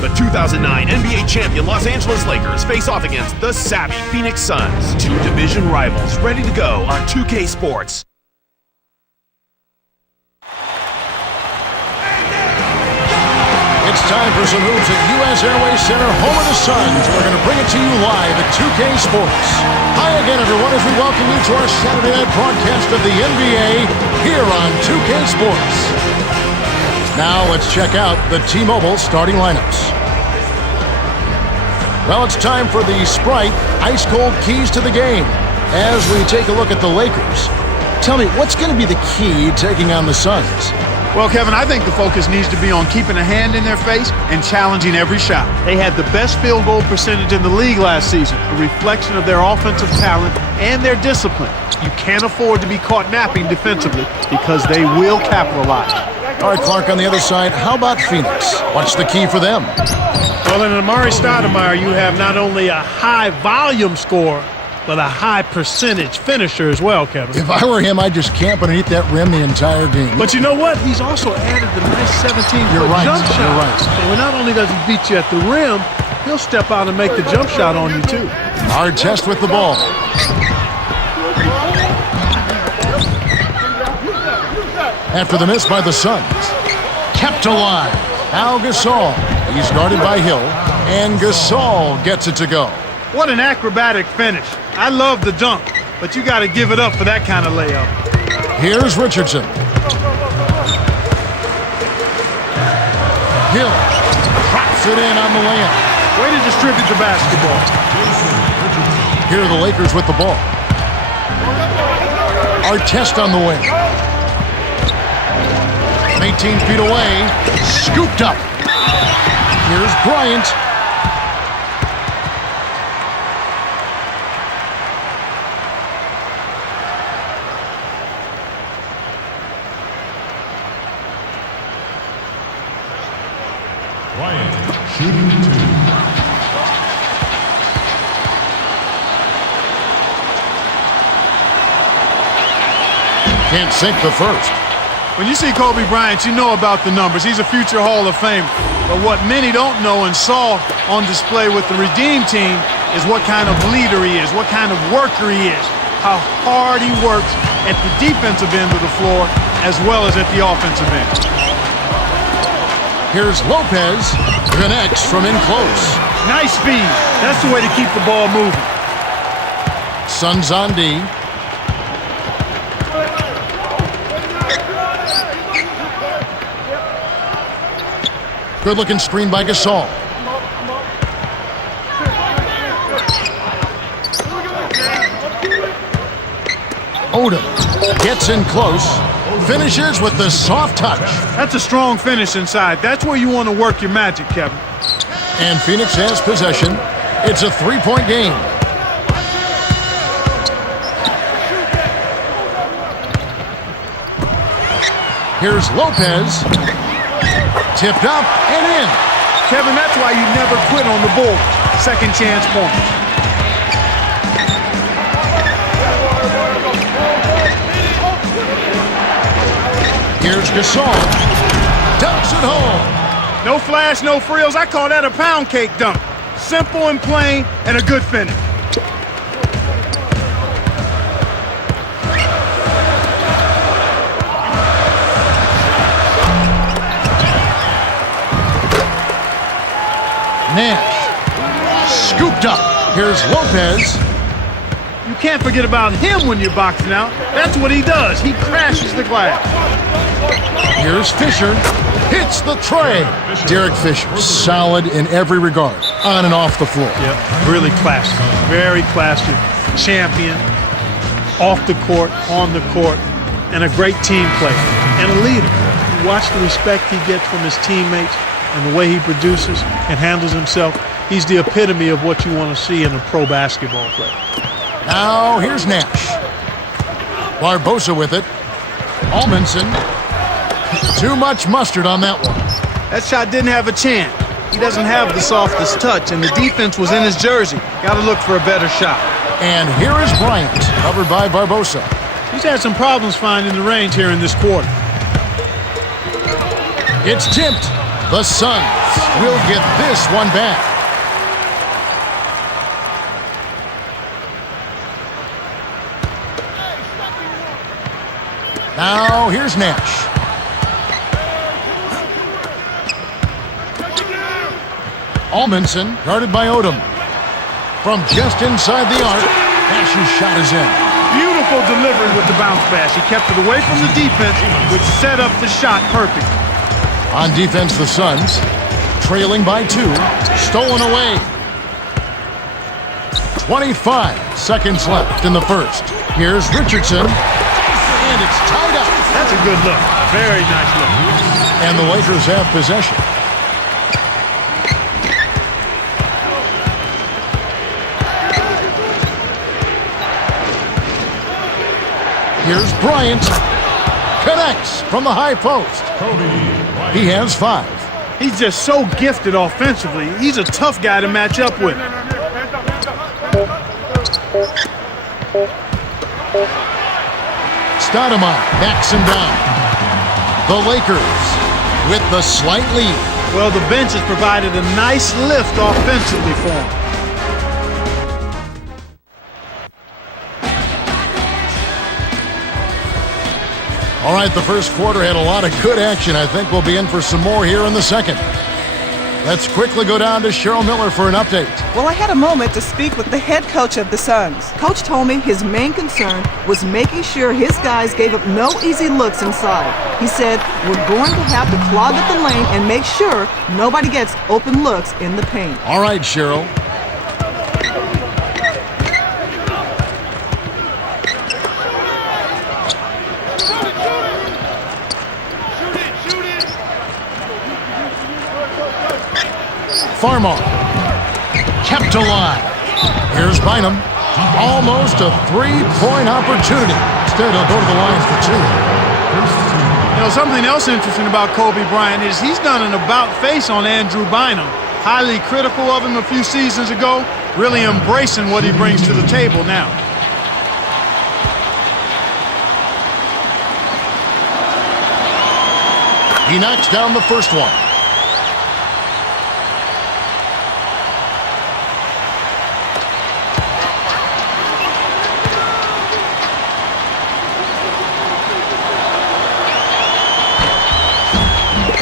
The 2009 NBA champion Los Angeles Lakers face off against the savvy Phoenix Suns. Two division rivals ready to go on 2K Sports. It's time for some hoops at U.S. Airways Center, home of the Suns. We're going to bring it to you live at 2K Sports. Hi again, everyone, as we welcome you to our Saturday night broadcast of the NBA here on 2K Sports. Now let's check out the T-Mobile starting lineups. Well, it's time for the Sprite ice-cold keys to the game. As we take a look at the Lakers, tell me, what's going to be the key taking on the Suns? Well, Kevin, I think the focus needs to be on keeping a hand in their face and challenging every shot. They had the best field goal percentage in the league last season, a reflection of their offensive talent and their discipline. You can't afford to be caught napping defensively because they will capitalize. All right, Clark, on the other side, how about Phoenix? What's the key for them? Well, in Amari Stoudemire, you have not only a high-volume scorer, but a high-percentage finisher as well, Kevin. If I were him, I'd just camp underneath that rim the entire game. But you know what? He's also added the nice 17-foot jump shot. You're right. So not only does he beat you at the rim, he'll step out and make the jump shot on you, too. Hard test with the ball. After the miss by the Suns. Kept alive. Now Gasol. He's guarded by Hill. And Gasol gets it to go. What an acrobatic finish. I love the dunk, but you got to give it up for that kind of layup. Here's Richardson. Hill drops it in on the layup. Way to distribute the basketball. Here are the Lakers with the ball. Artest on the wing. 18 feet away. Scooped up. Here's Bryant. Shooting two. Can't sink the first. When you see Kobe Bryant, you know about the numbers. He's a future Hall of Famer. But what many don't know and saw on display with the Redeem team is what kind of leader he is, what kind of worker he is, how hard he works at the defensive end of the floor as well as at the offensive end. Here's Lopez. Connects from in close. Nice speed. That's the way to keep the ball moving. Suns on D. Good-looking screen by Gasol. Odom gets in close. Finishes with the soft touch. That's a strong finish inside. That's where you want to work your magic, Kevin. And Phoenix has possession. It's a three-point game. Here's Lopez. Tipped up and in. Kevin, that's why you never quit on the board. Second chance points. Here's Gasol. Dunks it home. No flash, no frills. I call that a pound cake dunk. Simple and plain and a good finish. Nash. Scooped up. Here's Lopez. You can't forget about him when you're boxing out. That's what he does. He crashes the glass. Here's Fisher. Hits the tray. Derek Fisher, solid in every regard, on and off the floor. Yep, really classy. Very classy. Champion. Off the court, on the court, and a great team player. And a leader. You watch the respect he gets from his teammates and the way he produces and handles himself. He's the epitome of what you want to see in a pro basketball player. Now here's Nash. Barbosa with it. Almanson. Too much mustard on that one. That shot didn't have a chance. He doesn't have the softest touch, and the defense was in his jersey. Got to look for a better shot. And here is Bryant, covered by Barbosa. He's had some problems finding the range here in this quarter. It's tipped. The Suns will get this one back. Now here's Nash. Almanson guarded by Odom. From just inside the arc, Nash's shot is in. Beautiful delivery with the bounce pass. He kept it away from the defense, which set up the shot perfect. On defense, the Suns, trailing by 2, stolen away. 25 seconds left in the first. Here's Richardson, and it's tied up. That's a good look. Very nice look. And the Lakers have possession. Here's Bryant. Connects from the high post. He has 5. He's just so gifted offensively. He's a tough guy to match up with. Stoudemire backs him down. The Lakers with the slight lead. Well, the bench has provided a nice lift offensively for him. All right, the first quarter had a lot of good action. I think we'll be in for some more here in the second. Let's quickly go down to Cheryl Miller for an update. Well, I had a moment to speak with the head coach of the Suns. Coach told me his main concern was making sure his guys gave up no easy looks inside. He said, we're going to have to clog up the lane and make sure nobody gets open looks in the paint. All right, Cheryl. Farmar kept alive. Here's Bynum. Almost a three-point opportunity. Instead, he'll go to the line for 2. You know, something else interesting about Kobe Bryant is he's done an about-face on Andrew Bynum. Highly critical of him a few seasons ago, really embracing what he brings to the table now. He knocks down the first one.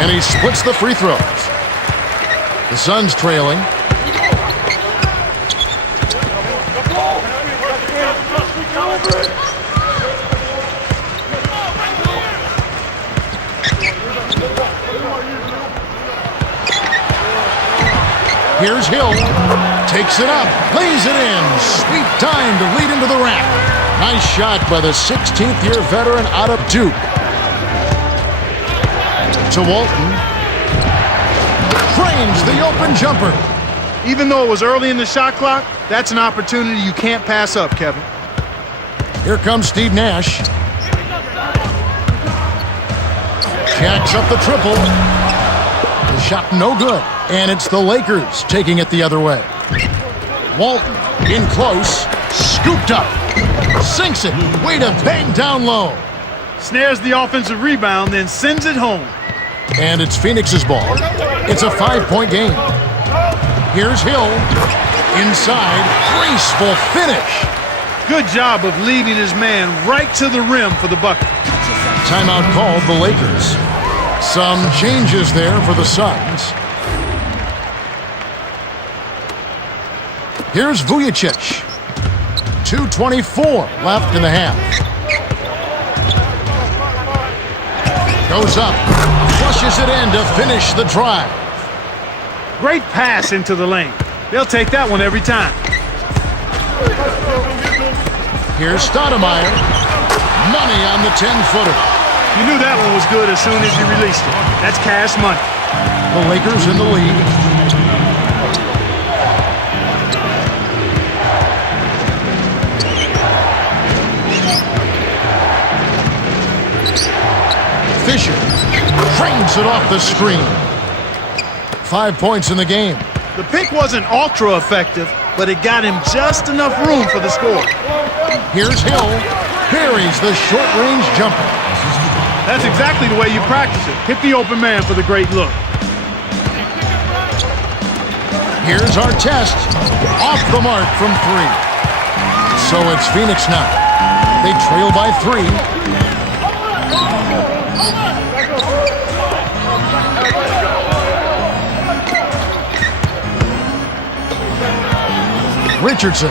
And he splits the free throws. The Suns trailing. Here's Hill. Takes it up. Lays it in. Sweet time to lead into the rack. Nice shot by the 16th-year veteran out of Duke. To Walton. Frames the open jumper. Even though it was early in the shot clock, that's an opportunity you can't pass up, Kevin. Here comes Steve Nash. Jacks up the triple. The shot no good. And it's the Lakers taking it the other way. Walton in close. Scooped up. Sinks it. Way to bang down low. Snares the offensive rebound, then sends it home. And it's Phoenix's ball. It's a 5-point game. Here's Hill. Inside. Graceful finish. Good job of leading his man right to the rim for the bucket. Timeout called the Lakers. Some changes there for the Suns. Here's Vujacic. 2:24 left in the half. Goes up. Flushes it in to finish the drive. Great pass into the lane. They'll take that one every time. Here's Stoudemire. Money on the 10-footer. You knew that one was good as soon as you released it. That's cash money. The Lakers in the lead. Fisher frames it off the screen. 5 points in the game. The pick wasn't ultra effective, but it got him just enough room for the score. Here's Hill. Buries the short-range jumper. That's exactly the way you practice it. Hit the open man for the great look. Here's our test. Off the mark from 3. So it's Phoenix now. They trail by 3. Richardson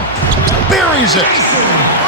buries it.